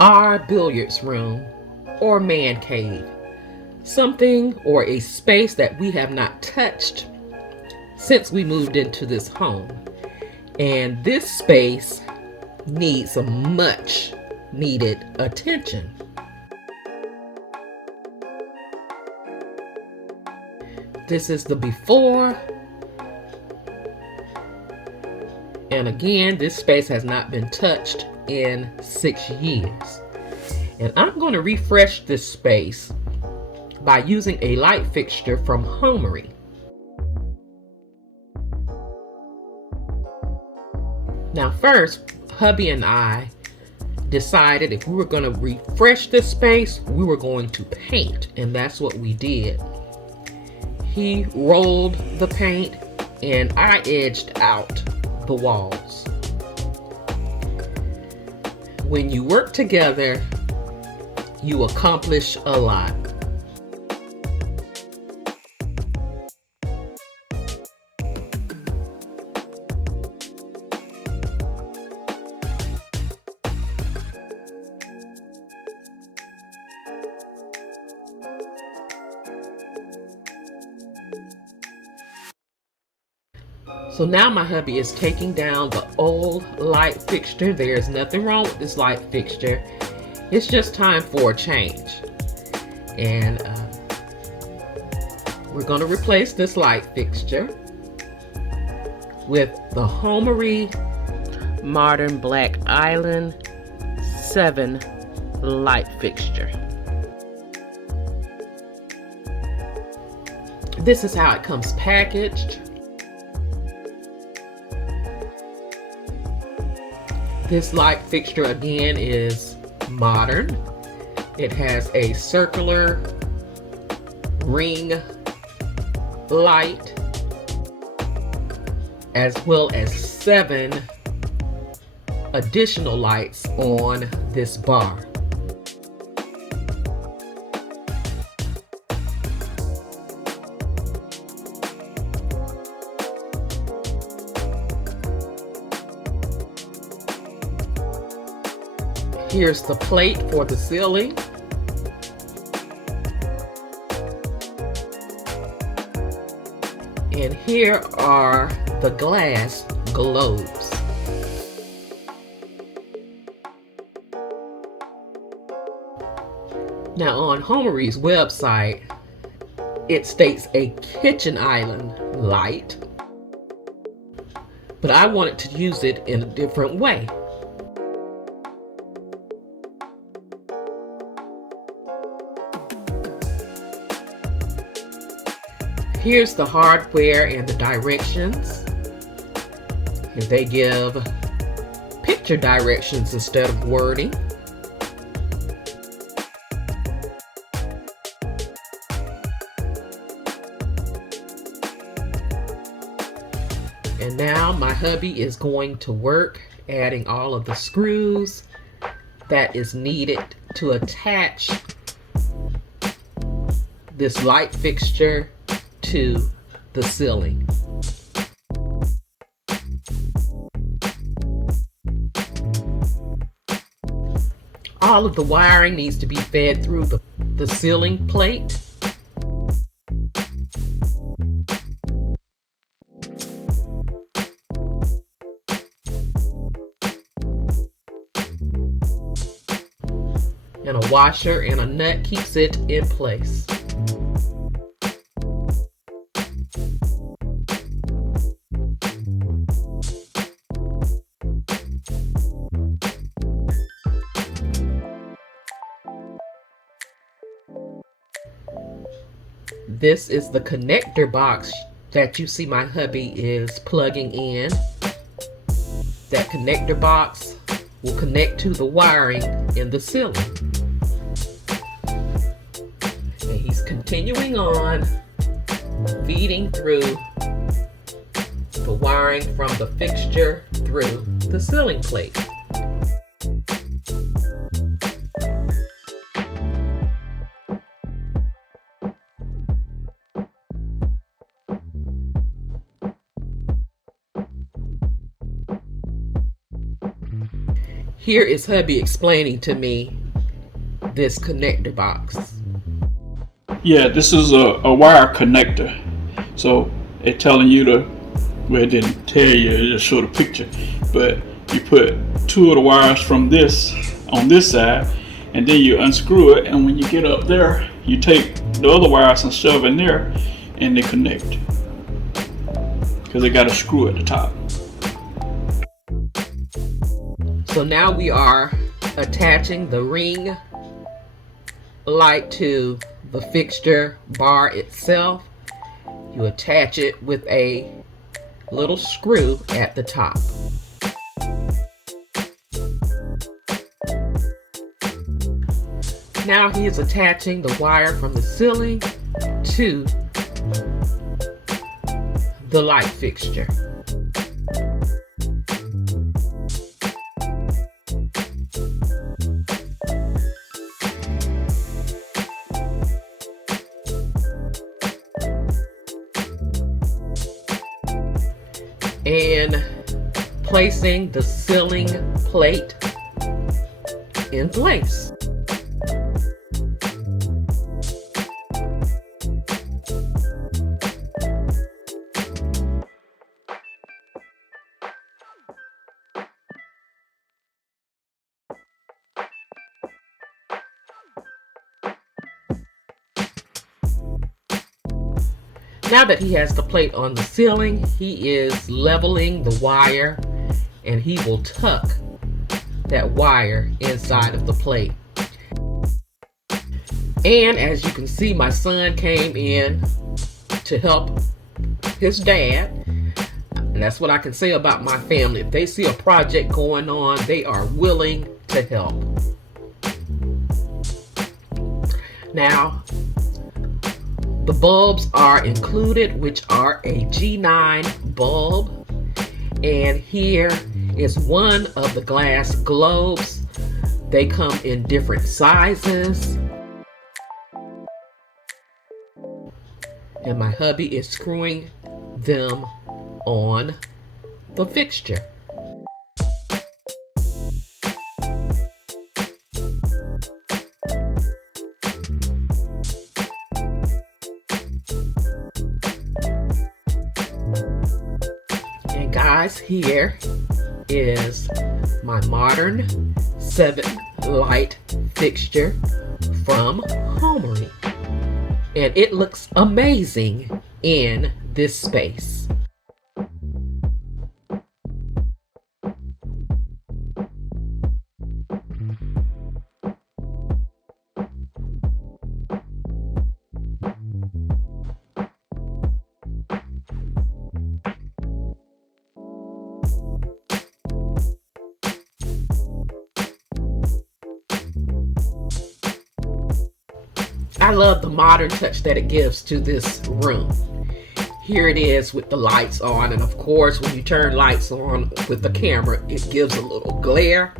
our billiards room or man cave, something or a space that we have not touched since we moved into this home. And this space needs some much needed attention. This is the before. And again, this space has not been touched in 6 years. And I'm going to refresh this space by using a light fixture from Homary. Now first, hubby and I decided if we were going to refresh this space, we were going to paint, and that's what we did. He rolled the paint and I edged out the walls. When you work together, you accomplish a lot. So now my hubby is taking down the old light fixture. There's nothing wrong with this light fixture. It's just time for a change. And we're going to replace this light fixture with the Homary Modern Black Island 7 light fixture. This is how it comes packaged. This light fixture again is modern. It has a circular ring light as well as 7 additional lights on this bar. Here's the plate for the ceiling. And here are the glass globes. Now on Homary's website, it states a kitchen island light, but I wanted to use it in a different way. Here's the hardware and the directions. And they give picture directions instead of wording. And now my hubby is going to work adding all of the screws that is needed to attach this light fixture to the ceiling. All of the wiring needs to be fed through the ceiling plate. And a washer and a nut keeps it in place. This is the connector box that you see my hubby is plugging in. That connector box will connect to the wiring in the ceiling. And he's continuing on feeding through the wiring from the fixture through the ceiling plate. Here is hubby explaining to me this connector box. Yeah, this is a wire connector. So it's telling you to, well, it didn't tell you, it just showed a picture. But you put two of the wires from this on this side, and then you unscrew it, and when you get up there, you take the other wires and shove in there, and they connect. Because they got a screw at the top. So now we are attaching the ring light to the fixture bar itself. You attach it with a little screw at the top. Now he is attaching the wire from the ceiling to the light fixture. And placing the ceiling plate in place. Now that he has the plate on the ceiling, he is leveling the wire, and he will tuck that wire inside of the plate. And as you can see, my son came in to help his dad. And that's what I can say about my family. If they see a project going on, they are willing to help. Now, the bulbs are included, which are a G9 bulb. And here is one of the glass globes. They come in different sizes. And my hubby is screwing them on the fixture. And guys, here is my modern 7 light fixture from Homary. And it looks amazing in this space. I love the modern touch that it gives to this room. Here it is with the lights on, and of course when you turn lights on with the camera, it gives a little glare,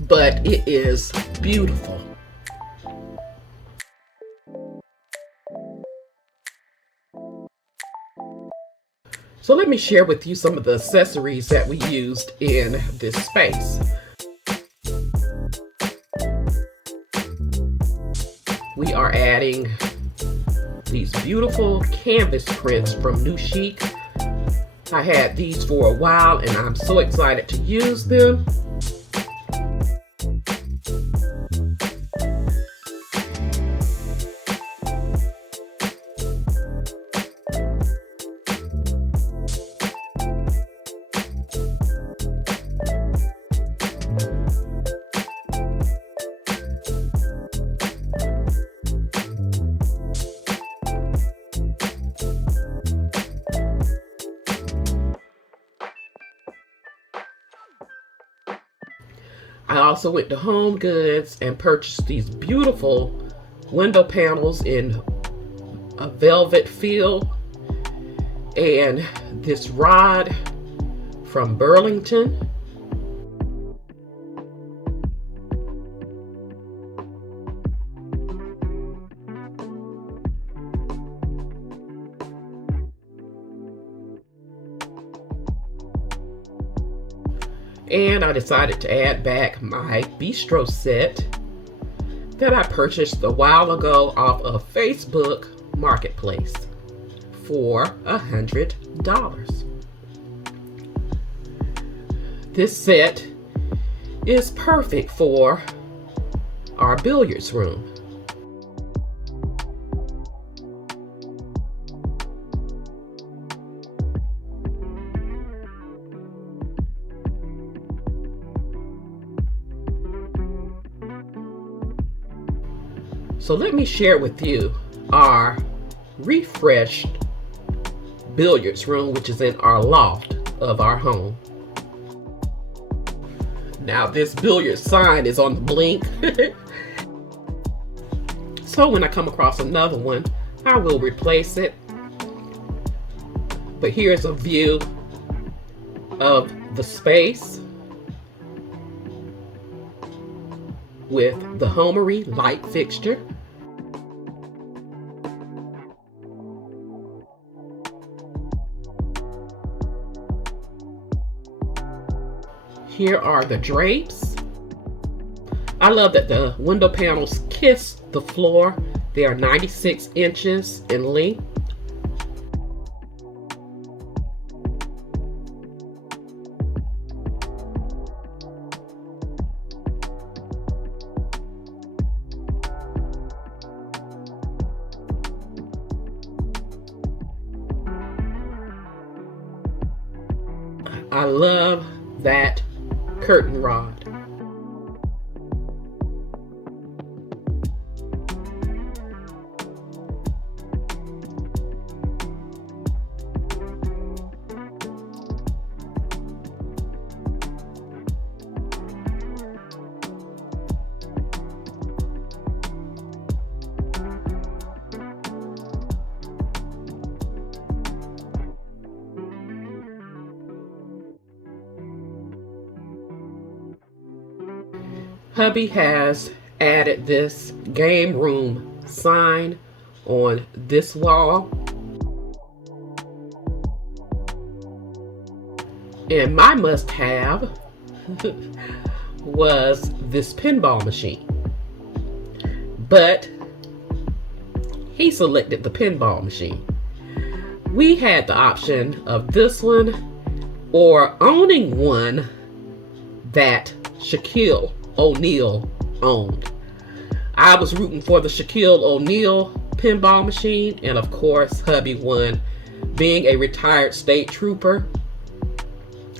but it is beautiful. So let me share with you some of the accessories that we used in this space. We are adding these beautiful canvas prints from New Chic. I had these for a while and I'm so excited to use them. I also went to Home Goods and purchased these beautiful window panels in a velvet feel, and this rod from Burlington. And I decided to add back my bistro set that I purchased a while ago off of Facebook Marketplace for $100. This set is perfect for our billiards room. So let me share with you our refreshed billiards room, which is in our loft of our home. Now this billiard sign is on the blink. So when I come across another one, I will replace it. But here's a view of the space with the Homary light fixture. Here are the drapes. I love that the window panels kiss the floor. They are 96 inches in length. I love that curtain rod. Hubby has added this game room sign on this wall. And my must-have was this pinball machine. But he selected the pinball machine. We had the option of this one or owning one that Shaquille O'Neal owned. I was rooting for the Shaquille O'Neal pinball machine, and of course hubby won. Being a retired state trooper,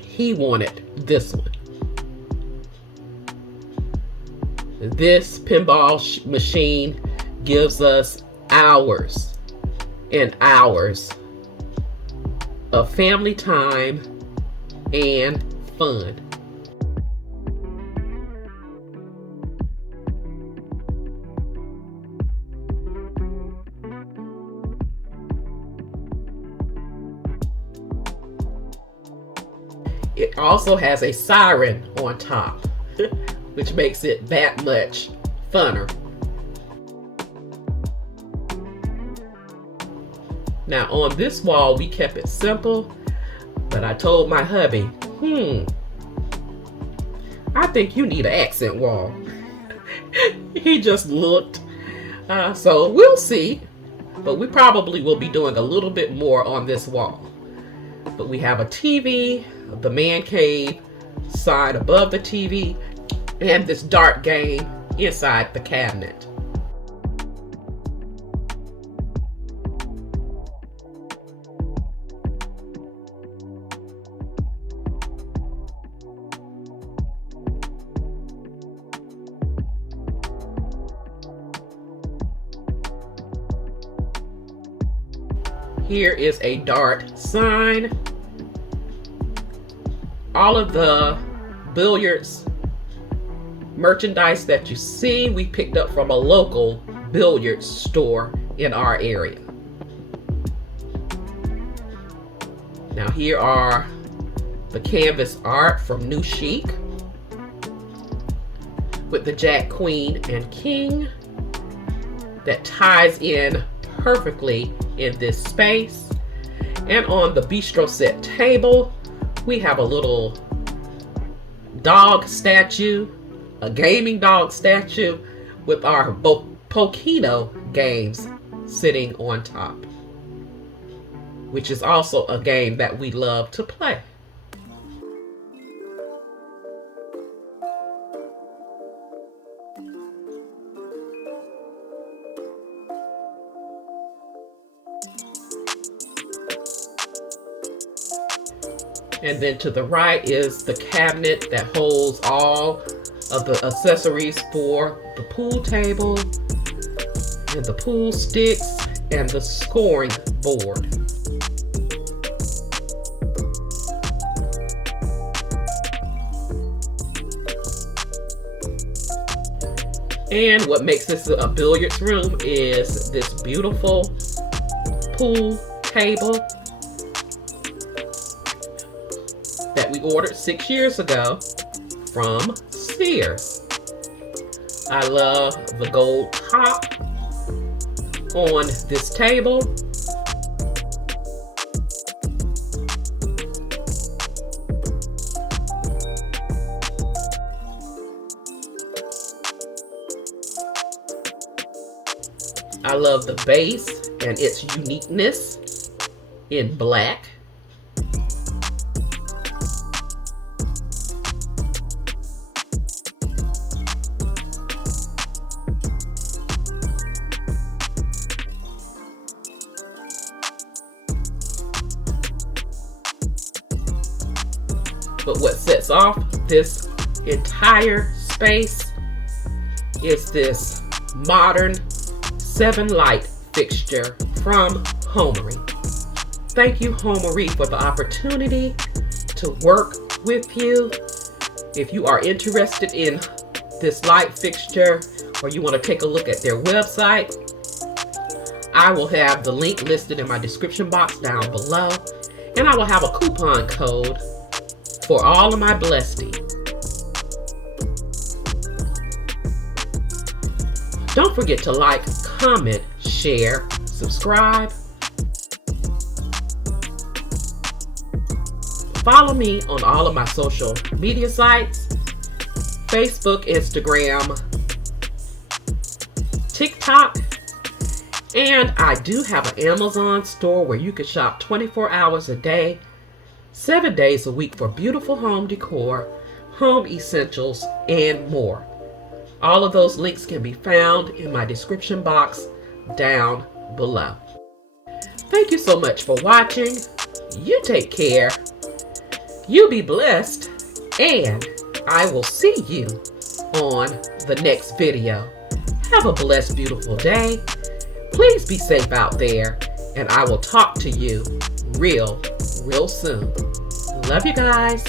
he wanted this one. This pinball machine gives us hours and hours of family time and fun. It also has a siren on top, which makes it that much funner. Now on this wall, we kept it simple, but I told my hubby, I think you need an accent wall. He just looked. So we'll see, but we probably will be doing a little bit more on this wall. But we have a TV, the man cave side above the TV, and this dart game inside the cabinet. Here is a dart sign. All of the billiards merchandise that you see, we picked up from a local billiards store in our area. Now here are the canvas art from New Chic with the Jack, Queen, and King that ties in perfectly in this space. And on the bistro set table, we have a little dog statue, a gaming dog statue with our Pokino games sitting on top, which is also a game that we love to play. And then to the right is the cabinet that holds all of the accessories for the pool table and the pool sticks and the scoring board. And what makes this a billiards room is this beautiful pool table that we ordered 6 years ago from Sears. I love the gold top on this table. I love the base and its uniqueness in black. But what sets off this entire space is this modern 7-light fixture from Homary. Thank you, Homary, for the opportunity to work with you. If you are interested in this light fixture or you want to take a look at their website, I will have the link listed in my description box down below, and I will have a coupon code for all of my blessed. Don't forget to like, comment, share, subscribe. Follow me on all of my social media sites: Facebook, Instagram, TikTok, and I do have an Amazon store where you can shop 24 hours a day, 7 days a week for beautiful home decor, home essentials, and more. All of those links can be found in my description box down below. Thank you so much for watching. You take care. You be blessed, and I will see you on the next video. Have a blessed, beautiful day. Please be safe out there, and I will talk to you real soon. Love you guys.